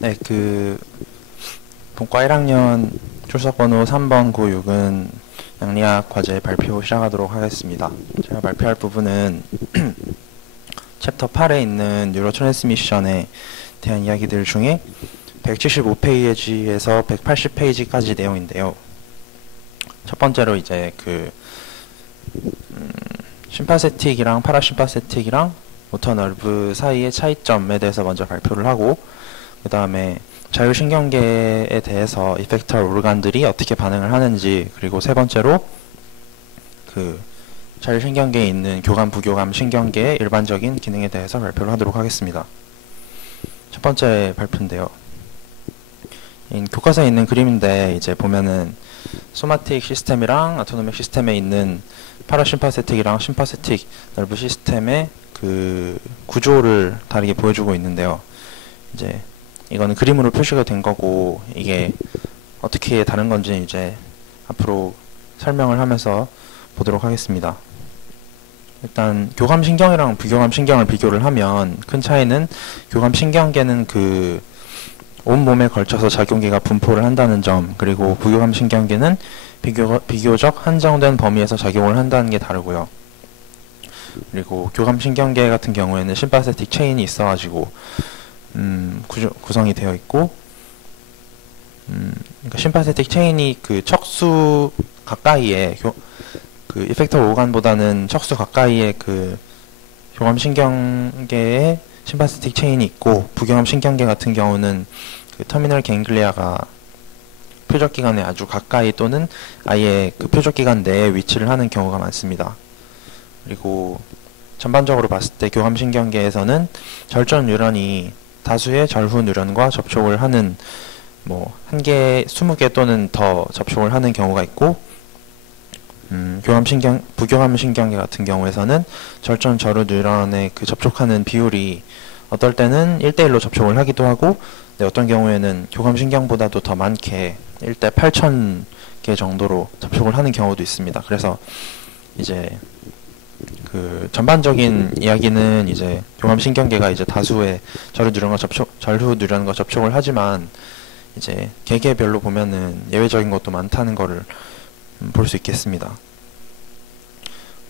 네, 본과 1학년 출석번호 3번 96은 양리학 과제 발표 시작하도록 하겠습니다. 제가 발표할 부분은 챕터 8에 있는 뉴로 트랜스미션에 대한 이야기들 중에 175페이지에서 180페이지까지 내용인데요. 첫 번째로 이제 심파세틱이랑 파라심파세틱이랑 모터 너브 사이의 차이점에 대해서 먼저 발표를 하고, 그 다음에 자율신경계에 대해서 이펙터 오르간들이 어떻게 반응을 하는지, 그리고 세 번째로 자율신경계에 있는 교감, 부교감 신경계의 일반적인 기능에 대해서 발표를 하도록 하겠습니다. 첫 번째 발표인데요. 교과서에 있는 그림인데, 이제 보면은 소마틱 시스템이랑 아토노믹 시스템에 있는 파라심파세틱이랑 심파세틱 너브 시스템의 구조를 다르게 보여주고 있는데요. 이제 이거는 그림으로 표시가 된 거고, 이게 어떻게 다른 건지 이제 앞으로 설명을 하면서 보도록 하겠습니다. 일단 교감신경이랑 부교감신경을 비교를 하면 큰 차이는 교감신경계는 온몸에 걸쳐서 작용기가 분포를 한다는 점, 그리고 부교감신경계는 비교적 한정된 범위에서 작용을 한다는 게 다르고요. 그리고 교감신경계 같은 경우에는 심파세틱 체인이 있어가지고 구성이 되어 있고, 그러니까 심파세틱 체인이 척수 가까이에 이펙터 오간보다는 척수 가까이에 교감신경계에 심파세틱 체인이 있고, 부교감신경계 같은 경우는 터미널 갱글리아가 표적기관에 아주 가까이 또는 아예 표적기관 내에 위치를 하는 경우가 많습니다. 그리고 전반적으로 봤을 때 교감신경계에서는 절전 뉴런이 다수의 절후 뉴런과 접촉을 하는, 1개, 20개 또는 더 접촉을 하는 경우가 있고, 부교감신경계 같은 경우에서는 절전 절후 뉴런의 접촉하는 비율이 어떨 때는 1대1로 접촉을 하기도 하고, 어떤 경우에는 교감신경보다도 더 많게 1대 8,000개 정도로 접촉을 하는 경우도 있습니다. 그래서 이제 전반적인 이야기는 이제 교감신경계가 이제 다수의 절후 뉴런과 접촉을 하지만, 이제 개개별로 보면은 예외적인 것도 많다는 거를 볼 수 있겠습니다.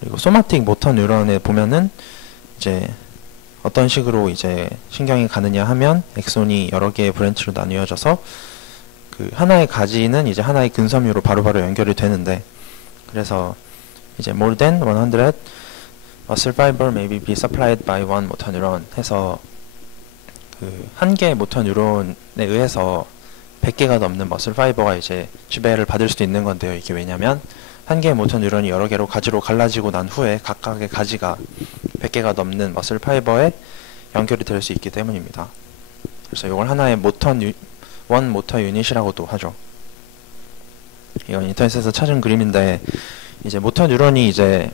그리고 소마틱 모터 뉴런에 보면은 이제 어떤 식으로 이제 신경이 가느냐 하면 엑손이 여러 개의 브랜치로 나뉘어져서 하나의 가지는 이제 하나의 근섬유로 바로바로 연결이 되는데, 그래서 이제 more than 100 muscle fiber may be supplied by one motor neuron 해서 한 개의 모터 뉴런에 의해서 100개가 넘는 머슬 파이버가 이제 지배를 받을 수도 있는 건데요. 이게 왜냐면 한 개의 모터 뉴런이 여러 개로 가지로 갈라지고 난 후에 각각의 가지가 100개가 넘는 머슬 파이버에 연결이 될 수 있기 때문입니다. 그래서 이걸 하나의 원 모터 유닛이라고도 하죠. 이건 인터넷에서 찾은 그림인데, 이제 모터 뉴런이 이제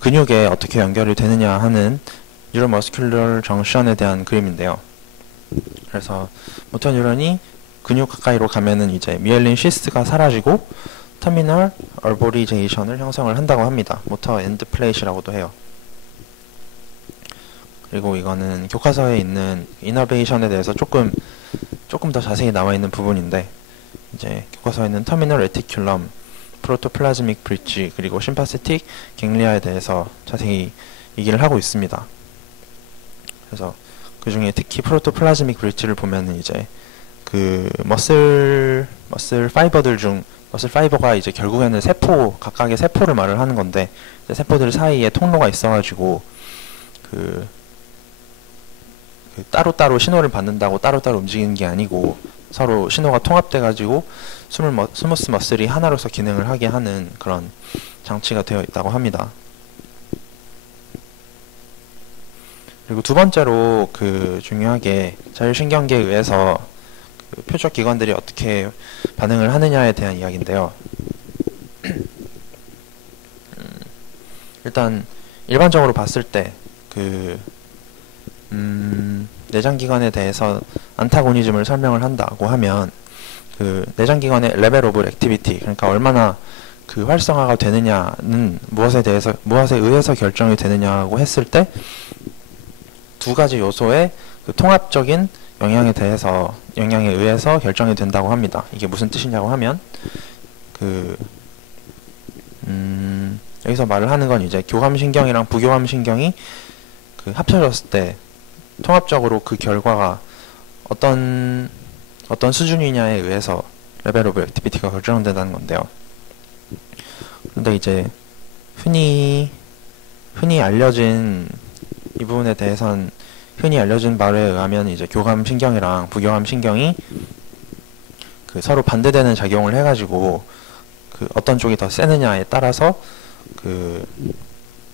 근육에 어떻게 연결이 되느냐 하는 뉴로머스큘러 정션에 대한 그림인데요. 그래서 모터 뉴런이 근육 가까이로 가면은 이제 미엘린 시스가 사라지고 터미널 얼보리제이션을 형성을 한다고 합니다. 모터 엔드 플레이시라고도 해요. 그리고 이거는 교과서에 있는 이너베이션에 대해서 조금 더 자세히 나와 있는 부분인데, 이제 교과서에 있는 터미널 레티큘럼, 프로토플라즈믹 브릿지, 그리고 심파세틱 갱리아에 대해서 자세히 얘기를 하고 있습니다. 그래서 그 중에 특히 프로토플라즈믹 브릿지를 보면은 이제 머슬 파이버가 이제 결국에는 각각의 세포를 말을 하는 건데, 세포들 사이에 통로가 있어가지고 따로따로 신호를 받는다고 따로따로 움직이는 게 아니고 서로 신호가 통합돼가지고 스무스 머슬이 하나로서 기능을 하게 하는 그런 장치가 되어 있다고 합니다. 그리고 두 번째로 중요하게 자율신경계에 의해서 표적 기관들이 어떻게 반응을 하느냐에 대한 이야기인데요. 일단 일반적으로 봤을 때 내장기관에 대해서 안타고니즘을 설명을 한다고 하면 내장기관의 레벨 오브 액티비티, 그러니까 얼마나 활성화가 되느냐는 무엇에 의해서 결정이 되느냐고 했을 때 두 가지 요소의 통합적인 영향에 의해서 결정이 된다고 합니다. 이게 무슨 뜻이냐고 하면 여기서 말을 하는 건 이제 교감신경이랑 부교감신경이 합쳐졌을 때 통합적으로 그 결과가 어떤 수준이냐에 의해서 레벨 오브 액티비티가 결정된다는 건데요. 근데 이제 흔히 알려진 이 부분에 대해선 흔히 알려진 말에 의하면 이제 교감신경이랑 부교감신경이 서로 반대되는 작용을 해가지고 어떤 쪽이 더 세느냐에 따라서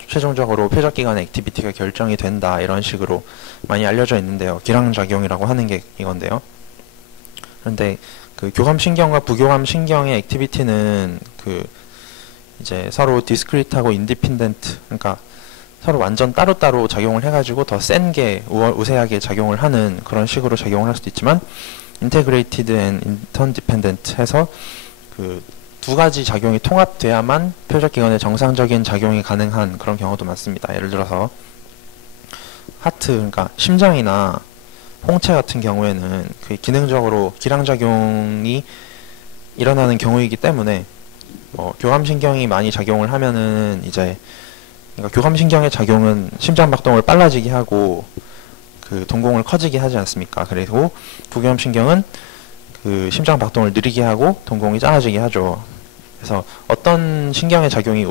최종적으로 표적기관의 액티비티가 결정이 된다, 이런 식으로 많이 알려져 있는데요. 기량작용이라고 하는 게 이건데요. 그런데 교감신경과 부교감신경의 액티비티는 이제 서로 디스크리트하고 인디펜던트, 그러니까 서로 완전 따로따로 작용을 해가지고 더 센 게 우세하게 작용을 하는 그런 식으로 작용을 할 수도 있지만, 인테그레이티드 앤 인터디펜던트 해서 두 가지 작용이 통합돼야만 표적기관의 정상적인 작용이 가능한 그런 경우도 많습니다. 예를 들어서 하트, 그러니까 심장이나 홍채 같은 경우에는 기능적으로 기량작용이 일어나는 경우이기 때문에 교감신경이 많이 작용을 하면은 이제, 그러니까 교감신경의 작용은 심장박동을 빨라지게 하고 동공을 커지게 하지 않습니까? 그리고 부교감신경은 심장박동을 느리게 하고 동공이 작아지게 하죠. 그래서 어떤 신경의 작용이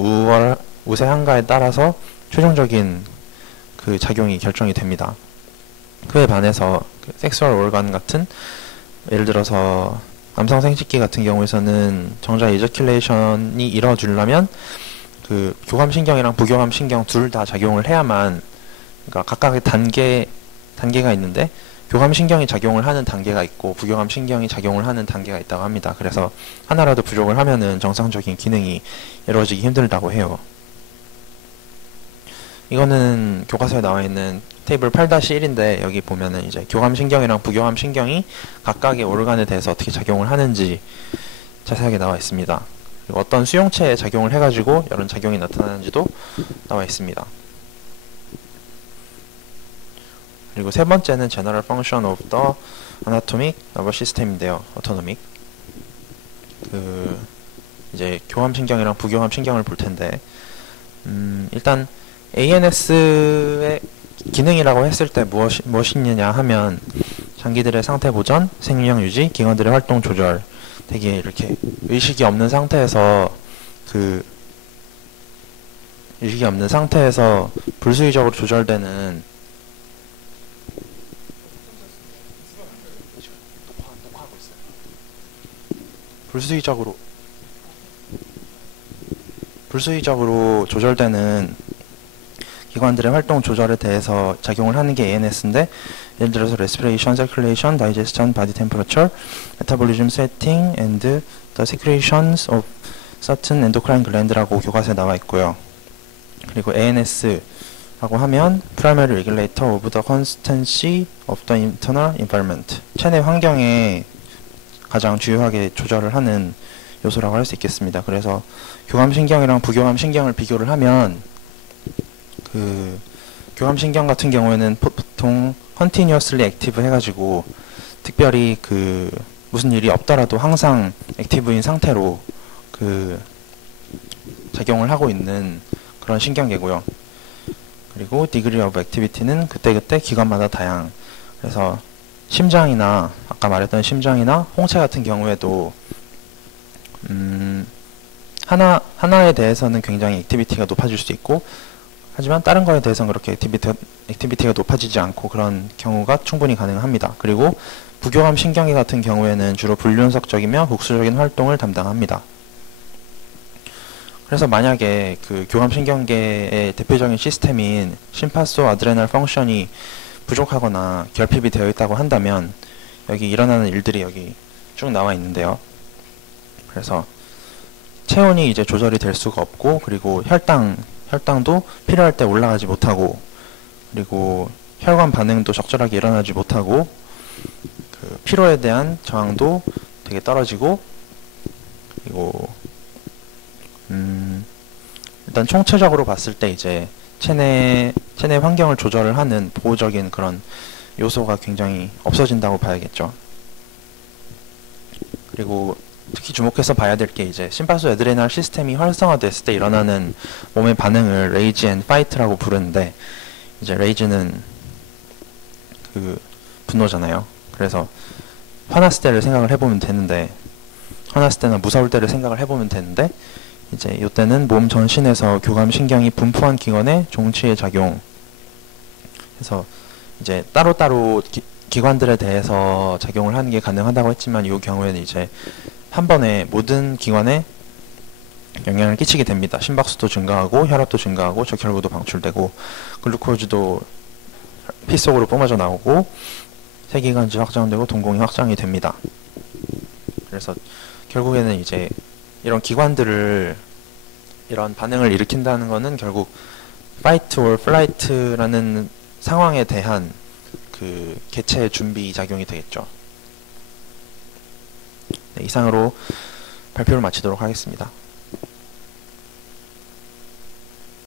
우세한가에 따라서 최종적인 작용이 결정이 됩니다. 그에 반해서 섹슈얼 오르간 같은, 예를 들어서 남성 생殖기 같은 경우에서는 정자 이저큘레이션이 이뤄주려면 교감신경이랑 부교감신경 둘 다 작용을 해야만, 그러니까 각각의 단계가 있는데 교감신경이 작용을 하는 단계가 있고 부교감신경이 작용을 하는 단계가 있다고 합니다. 그래서 하나라도 부족을 하면은 정상적인 기능이 이루어지기 힘들다고 해요. 이거는 교과서에 나와 있는 테이블 8-1인데, 여기 보면은 이제 교감신경이랑 부교감신경이 각각의 오르간에 대해서 어떻게 작용을 하는지 자세하게 나와 있습니다. 그리고 어떤 수용체에 작용을 해가지고 이런 작용이 나타나는지도 나와 있습니다. 그리고 세 번째는 General Function of the Anatomic Nervous System인데요. Autonomic. 이제 교감신경이랑 부교감신경을 볼 텐데, 일단 ANS의 기능이라고 했을 때 무엇이 있느냐 하면, 장기들의 상태 보전, 생명력 유지, 기관들의 활동 조절, 되게 이렇게 의식이 없는 상태에서 불수의적으로 조절되는 불수의적으로 조절되는 기관들의 활동 조절에 대해서 작용을 하는 게 ANS인데, 예를 들어서 respiration, circulation, digestion, body temperature, metabolism, setting, and the secretions of certain endocrine gland라고 교과서에 나와 있고요. 그리고 ANS라고 하면 primary regulator of the constancy of the internal environment, 체내 환경에 가장 주요하게 조절을 하는 요소라고 할 수 있겠습니다. 그래서 교감신경이랑 부교감신경을 비교를 하면, 교감신경 같은 경우에는 보통 continuously active 해가지고 특별히 무슨 일이 없더라도 항상 액티브인 상태로 작용을 하고 있는 그런 신경계고요. 그리고 degree of activity는 그때그때 기관마다 다양. 그래서 심장이나 아까 말했던 심장이나 홍채 같은 경우에도 하나에 대해서는 굉장히 액티비티가 높아질 수 있고, 하지만 다른 거에 대해서는 그렇게 액티비티가 높아지지 않고 그런 경우가 충분히 가능합니다. 그리고 부교감 신경계 같은 경우에는 주로 불륜석적이며 복수적인 활동을 담당합니다. 그래서 만약에 교감 신경계의 대표적인 시스템인 심파소 아드레날 펑션이 부족하거나 결핍이 되어 있다고 한다면, 여기 일어나는 일들이 여기 쭉 나와 있는데요. 그래서 체온이 이제 조절이 될 수가 없고, 그리고 혈당도 필요할 때 올라가지 못하고, 그리고 혈관 반응도 적절하게 일어나지 못하고, 피로에 대한 저항도 되게 떨어지고, 그리고 일단 총체적으로 봤을 때 이제 체내 환경을 조절을 하는 보호적인 그런 요소가 굉장히 없어진다고 봐야겠죠. 그리고 특히 주목해서 봐야 될 게 이제 심파수 에드레날 시스템이 활성화됐을 때 일어나는 몸의 반응을 레이지 앤 파이트라고 부르는데, 이제 레이지는 그 분노잖아요. 그래서 화났을 때를 생각을 해보면 되는데, 화났을 때나 무서울 때를 생각을 해보면 되는데, 이제 이때는 몸 전신에서 교감신경이 분포한 기관의 종치의 작용, 그래서 이제 따로따로 기관들에 대해서 작용을 하는 게 가능하다고 했지만, 이 경우에는 이제 한 번에 모든 기관에 영향을 끼치게 됩니다. 심박수도 증가하고 혈압도 증가하고 적혈구도 방출되고 글루코즈도 피 속으로 뿜어져 나오고 세기관지 확장되고 동공이 확장이 됩니다. 그래서 결국에는 이제 이런 기관들을, 이런 반응을 일으킨다는 것은 결국 fight or flight라는 상황에 대한 그 개체 준비 작용이 되겠죠. 네, 이상으로 발표를 마치도록 하겠습니다.